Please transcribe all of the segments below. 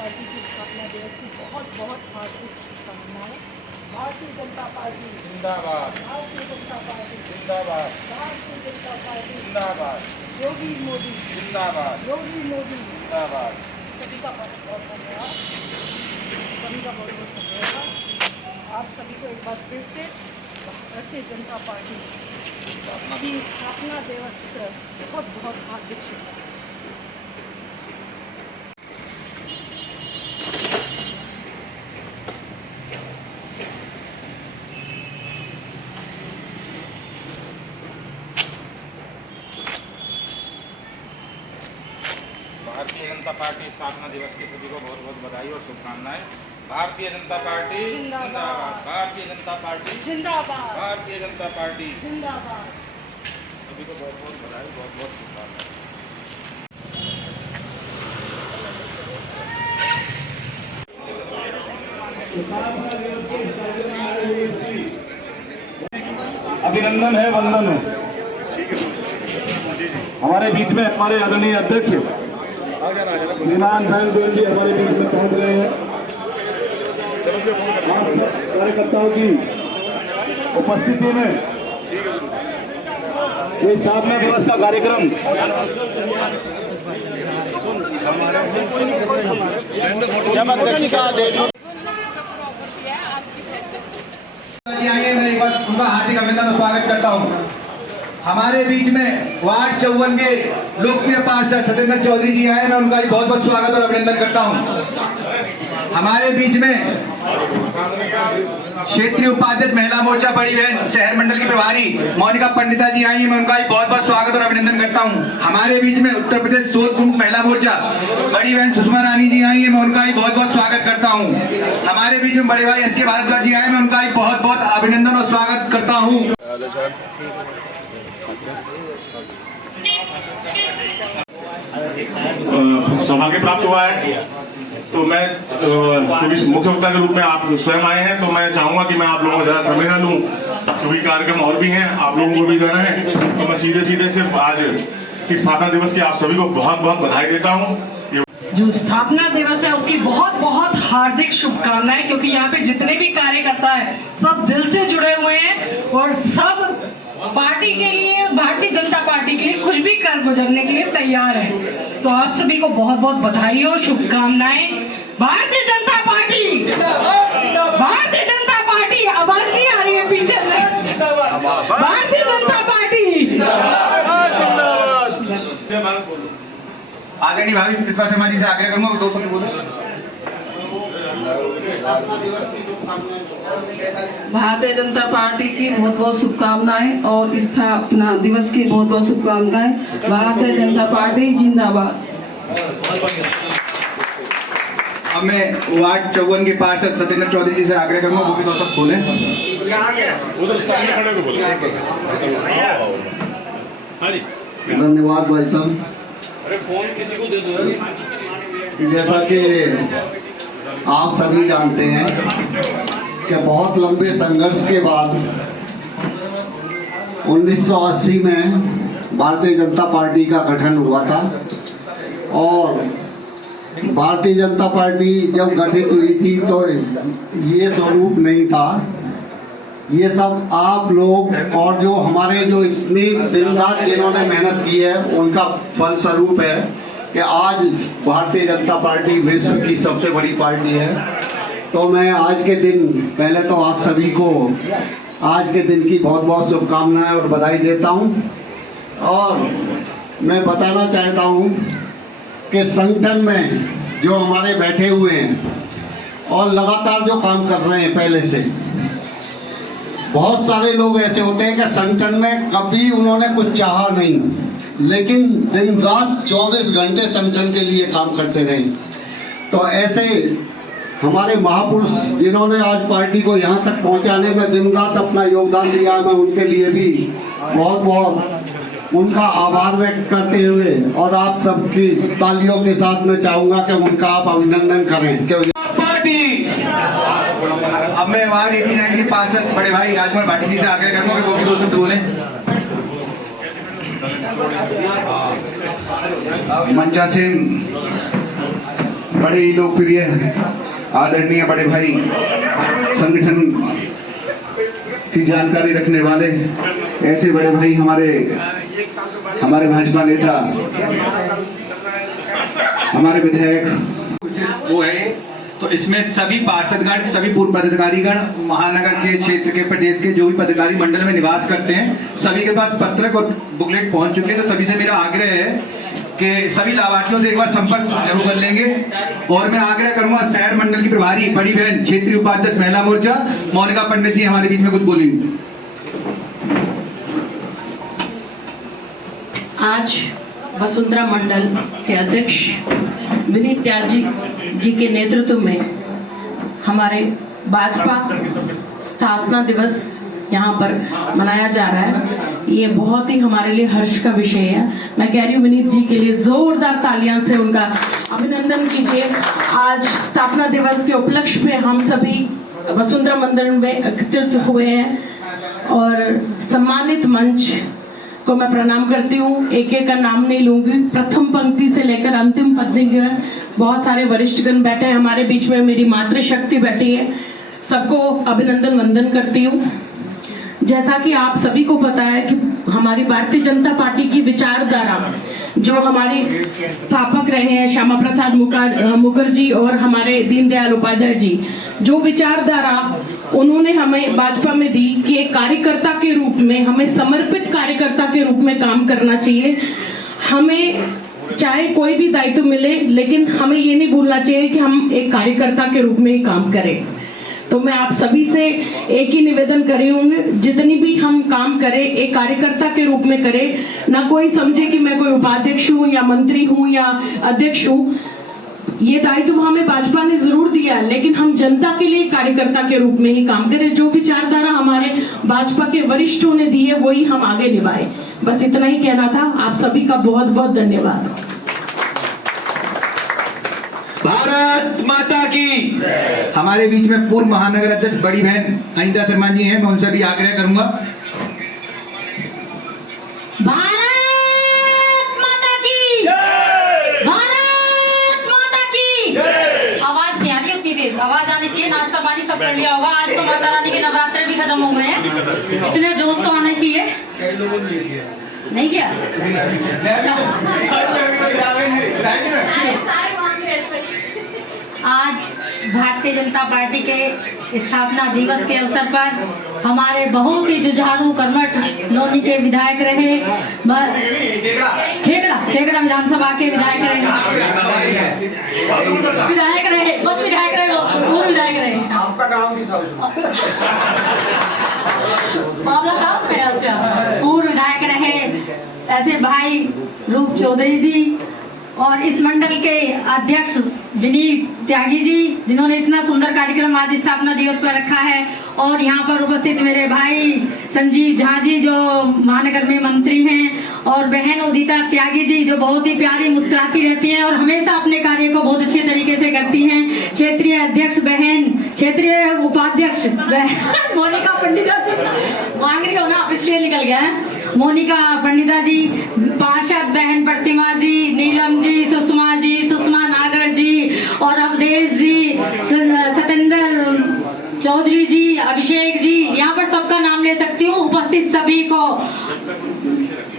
Party की स्थापना दिवस की बहुत बहुत हार्दिक शुभकामनाएं। भारतीय जनता पार्टी जिंदाबाद। भारतीय जनता पार्टी जिंदाबाद। भारतीय जनता पार्टी जिंदाबाद। योगी मोदी जिंदाबाद। योगी मोदी। जिंदाबाद। सभी का बहुत बहुत धन्यवाद, सभी का बहुत बहुत धन्यवाद। आप सभी को एक बार फिर से भारतीय जनता पार्टी की स्थापना दिवस पर बहुत बहुत हार्दिक शुभकामनाएं। भारतीय जनता पार्टी स्थापना दिवस की सभी को बहुत बहुत बधाई और शुभकामनाएं। भारतीय जनता पार्टी जिंदाबाद। भारतीय जनता पार्टी जिंदाबाद। भारतीय जनता पार्टी जिंदाबाद। सभी को बहुत बहुत बधाई, बहुत बहुत शुभकामनाएं। अभिनंदन है, वंदन है। हमारे बीच में हमारे आदरणीय अध्यक्ष श्रीमान साहिब गोयल जी हमारे बीच में पहुंच गए हैं। कार्यकर्ताओं की उपस्थिति में ये स्थापना दिवस का कार्यक्रम मैं एक बार उनका हार्दिक अभिनंदन और स्वागत करता हूं। हमारे बीच में वार्ड 54 के लोकप्रिय पार्षद सत्येंद्र चौधरी जी आए, मैं उनका भी बहुत बहुत स्वागत और अभिनंदन करता हूं। हमारे बीच में क्षेत्रीय उपाध्यक्ष महिला मोर्चा बड़ी बहन शहर मंडल की प्रभारी मोनिका पंडिता जी आई हैं, मैं उनका भी बहुत बहुत स्वागत और अभिनंदन करता हूं। हमारे बीच में उत्तर प्रदेश शोध प्रमुख महिला मोर्चा बड़ी बहन सुषमा रानी जी आई हैं, मैं उनका भी बहुत बहुत स्वागत करता हूं। हमारे बीच में बड़े भाई एस के भारद्वाज जी आए, मैं उनका भी बहुत बहुत अभिनंदन और स्वागत करता हूँ। सौभाग्य प्राप्त हुआ है, तो मैं क्योंकि मुख्य वक्ता के रूप में आप स्वयं आए हैं, तो मैं चाहूंगा कि मैं आप लोगों को ज्यादा समय न लूं, क्योंकि कार्यक्रम और भी हैं, आप लोगों को भी जाना है। तो मैं सीधे सिर्फ आज की स्थापना दिवस की आप सभी को बहुत बहुत बधाई देता हूं। जो स्थापना दिवस है उसकी बहुत बहुत हार्दिक शुभकामनाएं, क्योंकि यहाँ पे जितने भी कार्यकर्ता है सब दिल से जुड़े हुए हैं और सब पार्टी के लिए, भारतीय जनता पार्टी के लिए कुछ भी कर गुजरने के लिए तैयार है। तो आप सभी को बहुत बहुत बधाई और शुभकामनाएं। भारतीय जनता पार्टी, भारतीय जनता पार्टी, आवाज नहीं आ रही है पीछे से, भारतीय जनता पार्टी। आदरणीय भाभी कृष्णा शर्मा जी से आग्रह करूंगा 2 शब्द बोलो। भारतीय जनता पार्टी की बहुत बहुत शुभकामनाएं और स्थापना दिवस की बहुत बहुत शुभकामनाएं। भारतीय जनता पार्टी जिंदाबाद। अब मैं वार्ड 54 के पार्षद सत्येंद्र चौधरी जी से आग्रह करूंगा वो भी 2 शब्द बोले। धन्यवाद भाई साहब। जैसा कि आप सभी जानते हैं कि बहुत लंबे संघर्ष के बाद 1980 में भारतीय जनता पार्टी का गठन हुआ था और भारतीय जनता पार्टी जब गठित हुई थी तो ये स्वरूप नहीं था। ये सब आप लोग और जो हमारे जो इतनी दिन रात जिन्होंने मेहनत की है उनका फल स्वरूप है कि आज भारतीय जनता पार्टी विश्व की सबसे बड़ी पार्टी है। तो मैं आज के दिन पहले तो आप सभी को आज के दिन की बहुत बहुत शुभकामनाएं और बधाई देता हूं। और मैं बताना चाहता हूं कि संगठन में जो हमारे बैठे हुए हैं और लगातार जो काम कर रहे हैं पहले से, बहुत सारे लोग ऐसे होते हैं कि संगठन में कभी उन्होंने कुछ चाहा नहीं, लेकिन दिन रात 24 घंटे संगठन के लिए काम करते रहे। तो ऐसे हमारे महापुरुष जिन्होंने आज पार्टी को यहाँ तक पहुँचाने में दिन रात अपना योगदान दिया, मैं उनके लिए भी बहुत बहुत उनका आभार व्यक्त करते हुए और आप सबकी तालियों के साथ मैं चाहूँगा कि उनका आप अभिनंदन करें। पार्टी। अब मैं वार्ड 89 के पार्षद बड़े भाई राजकुमार भाटी जी से आग्रह करूंगा कि वो भी 2 शब्द बोले। मंचा से बड़े ही लोकप्रिय आदरणीय बड़े भाई, संगठन की जानकारी रखने वाले ऐसे बड़े भाई हमारे भाजपा नेता, हमारे विधायक वो है। तो इसमें सभी पार्षदगण, सभी पूर्व पदाधिकारीगण, महानगर के, क्षेत्र के, प्रदेश के जो भी पदाधिकारी मंडल में निवास करते हैं, सभी के पास पत्रक और बुकलेट पहुंच चुके हैं। तो सभी से मेरा आग्रह है कि सभी लाभार्थियों से एक बार संपर्क जरूर कर लेंगे। और मैं आग्रह करूंगा शहर मंडल की प्रभारी बड़ी बहन, क्षेत्रीय उपाध्यक्ष महिला मोर्चा मोनिका पंडित जी हमारे बीच में कुछ बोली। आज वसुंधरा मंडल के अध्यक्ष विनीत त्यागी जी के नेतृत्व में हमारे भाजपा स्थापना दिवस यहाँ पर मनाया जा रहा है। ये बहुत ही हमारे लिए हर्ष का विषय है। मैं कह रही हूँ विनीत जी के लिए जोरदार तालियां से उनका अभिनंदन कीजिए। आज स्थापना दिवस के उपलक्ष्य पे हम सभी वसुंधरा मंडल में एकत्रित हुए हैं और सम्मानित मंच को मैं प्रणाम करती हूँ। एक एक का नाम नहीं लूंगी, प्रथम पंक्ति से लेकर अंतिम पंक्ति तक बहुत सारे वरिष्ठगण बैठे हैं हमारे बीच में, मेरी मातृशक्ति बैठी है, सबको अभिनंदन वंदन करती हूँ। जैसा कि आप सभी को पता है कि हमारी भारतीय जनता पार्टी की विचारधारा, जो हमारे स्थापक रहे हैं श्यामा प्रसाद मुखर्जी और हमारे दीनदयाल उपाध्याय जी, जो विचारधारा उन्होंने हमें भाजपा में दी कि एक कार्यकर्ता के रूप में हमें समर्पित कार्यकर्ता के रूप में काम करना चाहिए। हमें चाहे कोई भी दायित्व मिले, लेकिन हमें ये नहीं भूलना चाहिए कि हम एक कार्यकर्ता के रूप में ही काम करें। तो मैं आप सभी से एक ही निवेदन कर रही हूँ, जितनी भी हम काम करें एक कार्यकर्ता के रूप में करें। ना कोई समझे कि मैं कोई उपाध्यक्ष हूँ या मंत्री हूँ या अध्यक्ष हूँ। ये दायित्व हमें भाजपा ने जरूर दिया, लेकिन हम जनता के लिए कार्यकर्ता के रूप में ही काम करें। जो विचारधारा हमारे भाजपा के वरिष्ठों ने दी है वही हम आगे निभाएं। बस इतना ही कहना था। आप सभी का बहुत बहुत धन्यवाद। भारत माता की। हमारे बीच में पूर्व महानगर अध्यक्ष बड़ी बहन अनिता शर्मा जी हैं, मैं उनसे भी आग्रह करूंगा। भारत माता की, भारत माता की। आवाज नहीं आ रही उतनी तेज, आवाज आनी चाहिए। नाश्ता पानी सब कर लिया होगा। आज तो माता रानी के नवरात्र भी खत्म हो गए हैं, इतने जोश तो आना चाहिए। नहीं क्या आज भारतीय जनता पार्टी के स्थापना दिवस के अवसर पर हमारे बहुत ही जुझारू कर्मठ लोनी के विधायक रहे, खेगड़ा विधानसभा के विधायक रहे, बस विधायक रहे, पूर्व विधायक रहे। पूर्व विधायक रहे ऐसे भाई रूप चौधरी जी और इस मंडल के अध्यक्ष विनीत त्यागी जी, जिन्होंने इतना सुंदर कार्यक्रम आज स्थापना दिवस पर रखा है। और यहाँ पर उपस्थित मेरे भाई संजीव झा जी, जो महानगर में मंत्री हैं, और बहन उदिता त्यागी जी, जो बहुत ही प्यारी मुस्कुराती रहती हैं और हमेशा अपने कार्य को बहुत अच्छे तरीके से करती हैं। क्षेत्रीय अध्यक्ष बहन, क्षेत्रीय उपाध्यक्ष मोनिका पंडिता जी, मांग रही हो ना आप इसलिए निकल गया है, मोनिका पंडिता जी, पार्षद बहन प्रतिमा जी, नीलम जी, सुषमा नागर जी और अवधेश जी, सतेंद्र चौधरी जी, अभिषेक जी, यहाँ पर सबका नाम ले सकती हूँ। उपस्थित सभी को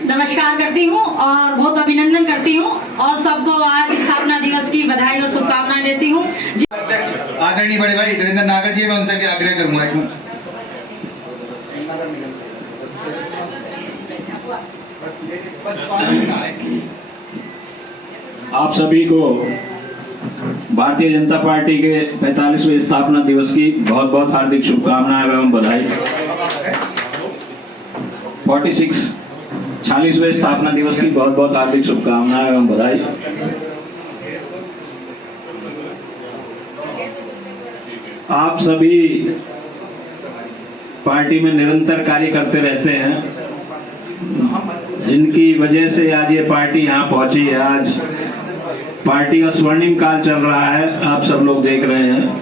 नमस्कार करती हूँ और बहुत अभिनंदन करती हूँ और सबको आज स्थापना दिवस की बधाई और शुभकामनाएं देती हूँ। आदरणीय बड़े भाई धीरेन्द्र नागर जी, मैं उनसे भी आग्रह करूंगा। आप सभी को भारतीय जनता पार्टी के 45वें स्थापना दिवस की बहुत बहुत हार्दिक शुभकामनाएं एवं बधाई। 46वें स्थापना दिवस की बहुत बहुत हार्दिक शुभकामनाएं एवं बधाई। आप सभी पार्टी में निरंतर कार्य करते रहते हैं, जिनकी वजह से आज ये पार्टी यहाँ पहुंची है। आज पार्टी का स्वर्णिम काल चल रहा है, आप सब लोग देख रहे हैं।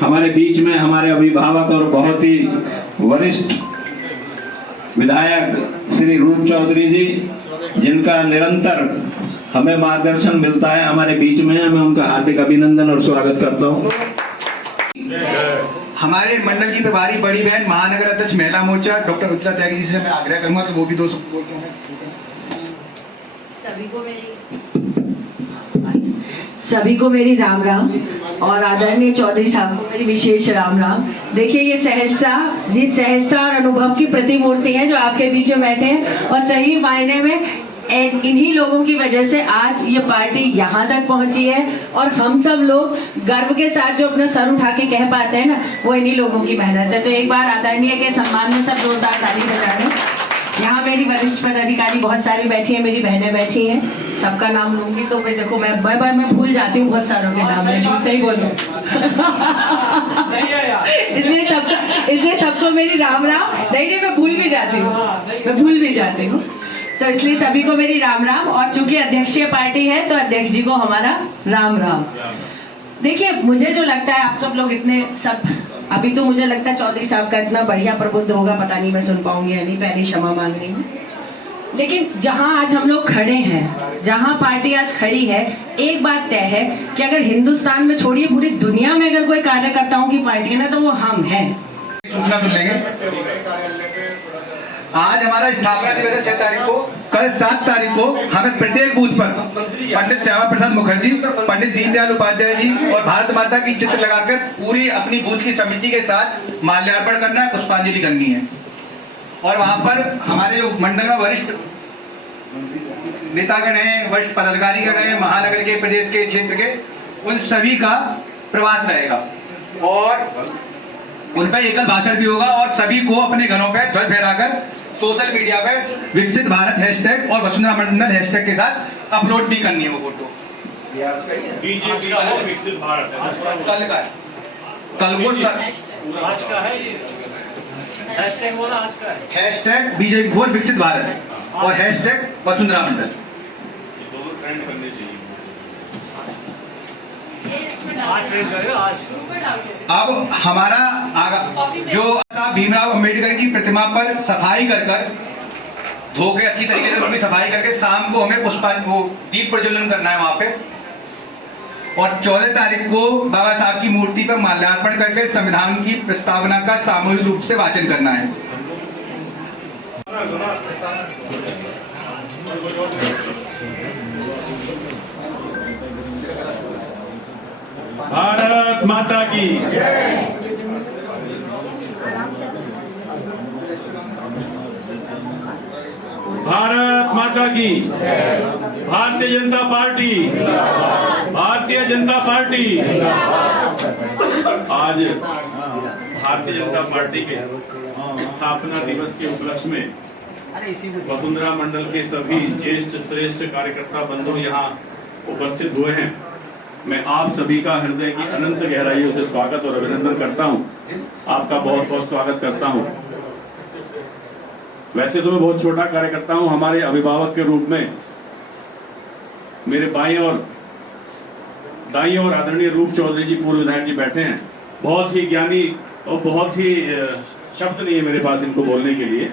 हमारे बीच में हमारे अभिभावक और बहुत ही वरिष्ठ विधायक श्री रूप चौधरी जी, जिनका निरंतर हमें मार्गदर्शन मिलता है, हमारे बीच में है। मैं उनका हार्दिक अभिनंदन और स्वागत करता हूँ। हमारे मंडल की प्रभारी बड़ी बहन महानगर अध्यक्ष महिला मोर्चा डॉक्टर उत्तरा त्यागी जी से मैं आग्रह करूंगा कि वो भी 2 शब्द बोलते हैं। सभी को मेरी राम राम और आदरणीय चौधरी साहब को मेरी विशेष राम राम। देखिए ये सहजता और अनुभव की प्रतिमूर्ति है जो आपके बीच में बैठे हैं और सही मायने में इन्हीं लोगों की वजह से आज ये पार्टी यहाँ तक पहुंची है और हम सब लोग गर्व के साथ जो अपना सर उठा के कह पाते हैं ना, वो इन्हीं लोगों की मेहनत है। तो एक बार आदरणीय के सम्मान में सब जोरदार ताली बजा दें। यहाँ मेरी वरिष्ठ पदाधिकारी बहुत सारी बैठी हैं, मेरी बहनें बैठी हैं, सबका नाम लूंगी तो मैं देखो मैं भूल जाती हूँ बहुत सारों के नाम, मैं झूठ नहीं बोलूँ। इसलिए सबको मेरी राम राम। नहीं मैं भूल भी जाती हूँ, तो इसलिए सभी को मेरी राम राम। और चूंकि अध्यक्षीय पार्टी है तो अध्यक्ष जी को हमारा राम राम। देखिए मुझे जो लगता है आप सब लोग इतने सब, अभी तो मुझे लगता है चौधरी साहब का इतना बढ़िया प्रबुद्ध होगा, पता नहीं मैं सुन पाऊंगी या नहीं, पहले क्षमा मांग रही हूँ। लेकिन जहां आज हम लोग खड़े हैं, जहां पार्टी आज खड़ी है, एक बात तय है कि अगर हिंदुस्तान में छोड़िए पूरी दुनिया में अगर कोई कार्यकर्ताओं की पार्टी है ना तो वो हम हैं। सूचना सुन लेंगे। आज हमारा स्थापना दिवस है 6 तारीख को। कल 7 तारीख को हमें प्रत्येक बूथ पर पंडित श्यामा प्रसाद मुखर्जी, पंडित दीनदयाल उपाध्याय जी और भारत माता की चित्र लगाकर पूरी अपनी बूथ की समिति के साथ माल्यार्पण करना है, पुष्पांजलि करनी है। और वहां पर हमारे जो मंडल में वरिष्ठ नेतागण हैं, वरिष्ठ पदाधिकारीगण हैं, महानगर के, प्रदेश के, क्षेत्र के, उन सभी का प्रवास रहेगा और उन पर एकल भाषण भी होगा और सभी को अपने घरों पे ध्वज फहराकर सोशल मीडिया पे विकसित भारत हैशटैग और वसुंधरा मंडल हैशटैग के साथ अपलोड भी करनी है वो फोटो। बीजेपी का विकसित भारत है, कल का है, कल को आज का है, हैशटैग बोला आज का है, हैशटैग बीजेपी वोट विकसित भारत और हैशटैग वसुंधरा मंडल। दोनों ट्रेंड करने चाहिए। आज ट्रेंड करेगा आज। अब हमारा जो भीमराव अंबेडकर की प्रतिमा पर सफाई कर धो के अच्छी तरीके से उनकी सफाई करके शाम को हमें दीप प्रज्वलन करना है वहां पे। और 14 तारीख को बाबा साहब की मूर्ति पर माल्यार्पण करके संविधान की प्रस्तावना का सामूहिक रूप से वाचन करना है। भारत माता की भारत माता की। Bharatiya Janata party, Bharatiya Janata party. आज भारतीय जनता पार्टी के स्थापना दिवस के उपलक्ष्य में वसुंधरा मंडल के सभी ज्येष्ठ श्रेष्ठ कार्यकर्ता बंधु यहाँ उपस्थित हुए हैं। मैं आप सभी का हृदय की अनंत गहराइयों से स्वागत और अभिनंदन करता हूं। आपका बहुत बहुत स्वागत करता हूं। वैसे तो मैं बहुत छोटा कार्यकर्ता हूं, हमारे अभिभावक के रूप में मेरे बाईं और दाईं और आदरणीय रूप चौधरी जी पूर्व विधायक जी बैठे हैं। बहुत ही ज्ञानी और बहुत ही शब्द नहीं है मेरे पास इनको बोलने के लिए।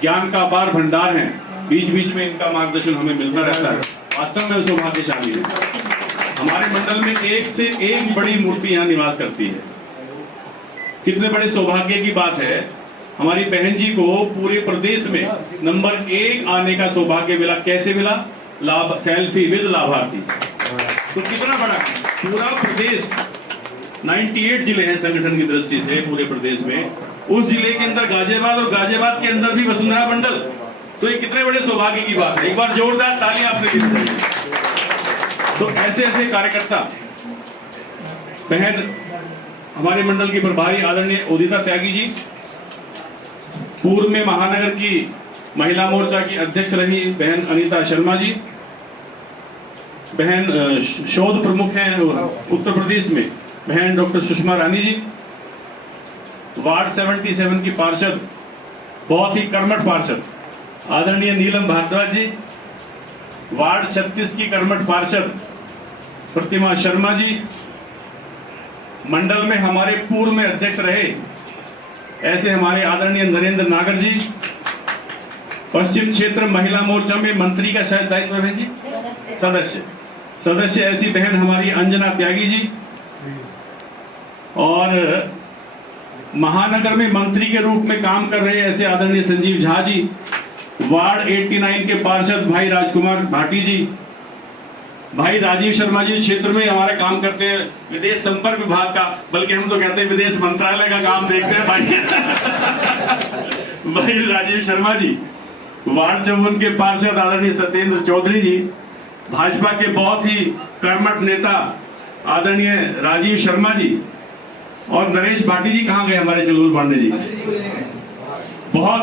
ज्ञान का अपार भंडार है, बीच बीच में इनका मार्गदर्शन हमें मिलता रहता है। वास्तव में सौभाग्यशाली है। हमारे मंडल में एक से एक बड़ी मूर्ति यहाँ निवास करती है। कितने बड़े सौभाग्य की बात है, हमारी बहन जी को पूरे प्रदेश में नंबर 1 आने का सौभाग्य मिला। कैसे मिला? सेल्फी विद लाभार्थी। तो कितना बड़ा पूरा प्रदेश, 98 जिले हैं संगठन की दृष्टि से पूरे प्रदेश में, उस जिले के अंदर गाजियाबाद और गाजियाबाद के अंदर भी वसुंधरा मंडल। तो ये कितने बड़े सौभाग्य की बात है। एक बार जोरदार तालियां आपने दी। तो ऐसे ऐसे कार्यकर्ता बहन, हमारे मंडल की प्रभारी आदरणीय उदिता त्यागी जी, पूर्व में महानगर की महिला मोर्चा की अध्यक्ष रही बहन अनीता शर्मा जी, बहन शोध प्रमुख हैं उत्तर प्रदेश में बहन डॉक्टर सुषमा रानी जी, वार्ड 77 की पार्षद, बहुत ही कर्मठ पार्षद आदरणीय नीलम भारद्वाज जी, वार्ड 36 की कर्मठ पार्षद प्रतिमा शर्मा जी, मंडल में हमारे पूर्व में अध्यक्ष रहे ऐसे हमारे आदरणीय नरेंद्र नागर जी, पश्चिम क्षेत्र महिला मोर्चा में मंत्री का शायद दायित्व है जी, सदस्य ऐसी बहन हमारी अंजना त्यागी जी, और महानगर में मंत्री के रूप में काम कर रहे ऐसे आदरणीय संजीव झा जी, वार्ड 89 के पार्षद भाई राजकुमार भाटी जी, भाई राजीव शर्मा जी क्षेत्र में हमारे काम करते हैं, विदेश संपर्क विभाग का, बल्कि हम तो कहते हैं विदेश मंत्रालय का काम देखते हैं भाई राजीव शर्मा जी, वार्ड 54 के पार्षद आदरणीय सत्येंद्र चौधरी जी, भाजपा के बहुत ही कर्मठ नेता आदरणीय राजीव शर्मा जी, और नरेश भाटी जी कहाँ गए हमारे चलूल पांडे जी, बहुत